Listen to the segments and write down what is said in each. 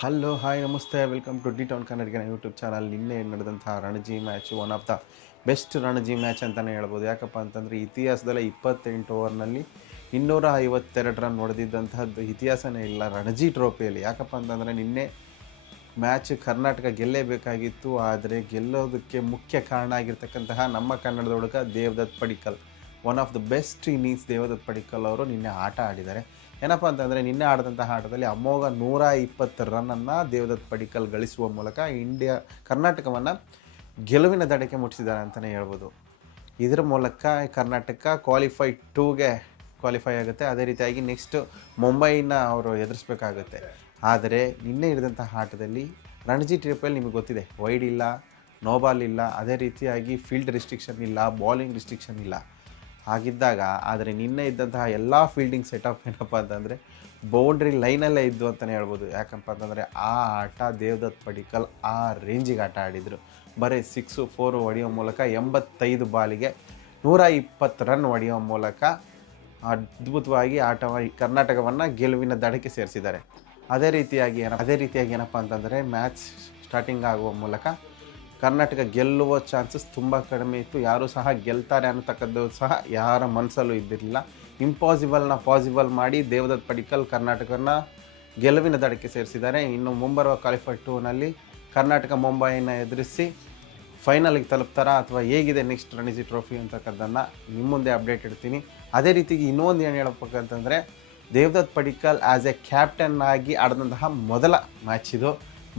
Hello hi ನಮಸ್ತೆ welcome to D town ಕನ್ನಡಿಗನ YouTube channel. ನಿನ್ನೆ ನಡೆದಂತಹ Ranji match one of the best Ranji match ಅಂತಲೇ ಹೇಳ್ಬೋದು. ಯಾಕಪ್ಪ ಅಂತಂದರೆ ಇತಿಹಾಸದಲ್ಲೇ 28 ಓವರ್ನಲ್ಲಿ 252 ರನ್ ಹೊಡೆದಿದ್ದಂತಹದ್ದು ಇತಿಹಾಸನೇ ಇಲ್ಲ ರಣಜಿ ಟ್ರೋಫಿಯಲ್ಲಿ. ಯಾಕಪ್ಪ ಅಂತಂದರೆ ನಿನ್ನೆ ಮ್ಯಾಚ್ ಕರ್ನಾಟಕ ಗೆಲ್ಲೇಬೇಕಾಗಿತ್ತು, ಆದರೆ ಗೆಲ್ಲೋದಕ್ಕೆ ಮುಖ್ಯ ಕಾರಣ ಆಗಿರ್ತಕ್ಕಂತಹ ನಮ್ಮ ಕನ್ನಡದ ಹುಡುಗ Devdutt Padikkal. One of the best innings Devdutt Padikkal ಅವರು ನಿನ್ನೆ ಆಟ ಆಡಿದ್ದಾರೆ. ಏನಪ್ಪ ಅಂತಂದರೆ ನಿನ್ನೆ ಆಡಿದಂತಹ ಆಟದಲ್ಲಿ ಅಮೋಘ 120 ರನ್ನನ್ನು ದೇವದತ್ ಪಡಿಕ್ಕಲ್ ಗಳಿಸುವ ಮೂಲಕ ಕರ್ನಾಟಕವನ್ನು ಗೆಲುವಿನ ದಡಕ್ಕೆ ಮುಟ್ಟಿಸಿದ್ದಾರೆ ಅಂತಲೇ ಹೇಳ್ಬೋದು. ಇದರ ಮೂಲಕ ಕರ್ನಾಟಕ ಕ್ವಾಲಿಫೈ ಆಗುತ್ತೆ. ಅದೇ ರೀತಿಯಾಗಿ ನೆಕ್ಸ್ಟ್ ಮುಂಬೈನ ಅವರು ಎದುರಿಸಬೇಕಾಗುತ್ತೆ. ಆದರೆ ನಿನ್ನೆ ಇರಿದಂತಹ ಆಟದಲ್ಲಿ ರಣಜಿ ಟ್ರೋಫಿಯಲ್ಲಿ ನಿಮಗೆ ಗೊತ್ತಿದೆ, ವೈಡ್ ಇಲ್ಲ, ನೋಬಾಲ್ ಇಲ್ಲ, ಅದೇ ರೀತಿಯಾಗಿ ಫೀಲ್ಡ್ ರಿಸ್ಟ್ರಿಕ್ಷನ್ ಇಲ್ಲ, ಬೌಲಿಂಗ್ ರಿಸ್ಟ್ರಿಕ್ಷನ್ ಇಲ್ಲ. ಹಾಗಿದ್ದಾಗ ಆದರೆ ನಿನ್ನೆ ಇದ್ದಂತಹ ಎಲ್ಲ ಫೀಲ್ಡಿಂಗ್ ಸೆಟಪ್ ಏನಪ್ಪ ಅಂತಂದರೆ ಬೌಂಡ್ರಿ ಲೈನಲ್ಲೇ ಇದ್ದು ಅಂತಲೇ ಹೇಳ್ಬೋದು. ಯಾಕಪ್ಪ ಅಂತಂದರೆ ಆ ಆಟ ದೇವದತ್ ಪಡಿಕ್ಕಲ್ ಆ ರೇಂಜಿಗೆ ಆಟ ಆಡಿದರು. ಬರೀ 6-4 ಹೊಡೆಯೋ ಮೂಲಕ 85 ಬಾಲಿಗೆ 120 ರನ್ ಹೊಡೆಯೋ ಮೂಲಕ ಅದ್ಭುತವಾಗಿ ಕರ್ನಾಟಕವನ್ನು ಗೆಲುವಿನ ದಡಕ್ಕೆ ಸೇರಿಸಿದ್ದಾರೆ. ಅದೇ ರೀತಿಯಾಗಿ ಏನಪ್ಪ ಅಂತಂದರೆ ಮ್ಯಾಚ್ ಸ್ಟಾರ್ಟಿಂಗ್ ಆಗುವ ಮೂಲಕ ಕರ್ನಾಟಕ ಗೆಲ್ಲುವ ಚಾನ್ಸಸ್ ತುಂಬ ಕಡಿಮೆ ಇತ್ತು. ಯಾರೂ ಸಹ ಗೆಲ್ತಾರೆ ಅನ್ನತಕ್ಕದ್ದು ಸಹ ಯಾರ ಮನಸ್ಸಲ್ಲೂ ಇದ್ದಿರಲಿಲ್ಲ. ಇಂಪಾಸಿಬಲ್ನ ಪಾಸಿಬಲ್ ಮಾಡಿ ದೇವದತ್ ಪಡಿಕ್ಕಲ್ ಕರ್ನಾಟಕನ ಗೆಲುವಿನ ದಡಕ್ಕೆ ಸೇರಿಸಿದ್ದಾರೆ. ಇನ್ನು ಮುಂಬರುವ ಕ್ವಾಲಿಫೈರ್ 2ನಲ್ಲಿ ಕರ್ನಾಟಕ ಮುಂಬೈನ ಎದುರಿಸಿ ಫೈನಲ್ಗೆ ತಲುಪ್ತಾರಾ ಅಥವಾ ಹೇಗಿದೆ ನೆಕ್ಸ್ಟ್ ರಣಜಿ ಟ್ರೋಫಿ ಅಂತಕ್ಕದ್ದನ್ನು ನಿಮ್ಮ ಮುಂದೆ ಅಪ್ಡೇಟ್ ಇಡ್ತೀನಿ. ಅದೇ ರೀತಿ ಇನ್ನೊಂದು ಏನು ಹೇಳಬೇಕಂತಂದರೆ Devdutt Padikkal as a captain ಆಗಿ ಆಡಿದಂತಹ ಮೊದಲ ಮ್ಯಾಚ್ ಇದು.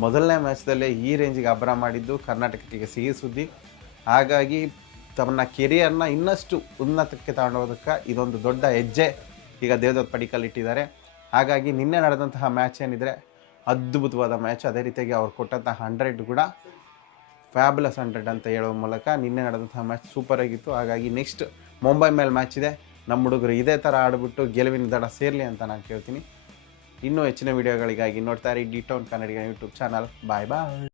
ಮೊದಲನೇ ಮ್ಯಾಚ್ದಲ್ಲೇ ಈ ರೇಂಜಿಗೆ ಅಬ್ಬರ ಮಾಡಿದ್ದು ಕರ್ನಾಟಕಕ್ಕೆ ಸಿಹಿ ಸುದ್ದಿ. ಹಾಗಾಗಿ ತಮ್ಮ ಕೆರಿಯರ್ನ ಇನ್ನಷ್ಟು ಉನ್ನತಕ್ಕೆ ತಗೊಂಡೋದಕ್ಕೆ ಇದೊಂದು ದೊಡ್ಡ ಹೆಜ್ಜೆ ಈಗ ದೇವದತ್ ಪಡಿಕ್ಕಲ್ ಇಟ್ಟಿದ್ದಾರೆ. ಹಾಗಾಗಿ ನಿನ್ನೆ ನಡೆದಂತಹ ಮ್ಯಾಚ್ ಏನಿದ್ರೆ ಅದ್ಭುತವಾದ ಮ್ಯಾಚ್. ಅದೇ ರೀತಿಯಾಗಿ ಅವ್ರು ಕೊಟ್ಟಂತಹ 100 ಕೂಡ ಫ್ಯಾಬುಲಸ್ 100 ಅಂತ ಹೇಳುವ ಮೂಲಕ ನಿನ್ನೆ ನಡೆದಂತಹ ಮ್ಯಾಚ್ ಸೂಪರ್ ಆಗಿತ್ತು. ಹಾಗಾಗಿ ನೆಕ್ಸ್ಟ್ ಮುಂಬೈ ಮೇಲೆ ಮ್ಯಾಚ್ ಇದೆ. ನಮ್ಮ ಹುಡುಗರು ಇದೇ ಥರ ಆಡಿಬಿಟ್ಟು ಗೆಲುವಿನ ದಡ ಸೇರಲಿ ಅಂತ ನಾನು ಕೇಳ್ತೀನಿ. ಇನ್ನೂ ಹೆಚ್ಚಿನ ವಿಡಿಯೋಗಳಿಗಾಗಿ ನೋಡ್ತಾ ಇರಿ ಡಿ ಟೌನ್ ಕನ್ನಡಿಗನ ಯೂಟ್ಯೂಬ್ ಚಾನಲ್. ಬಾಯ್ ಬಾಯ್.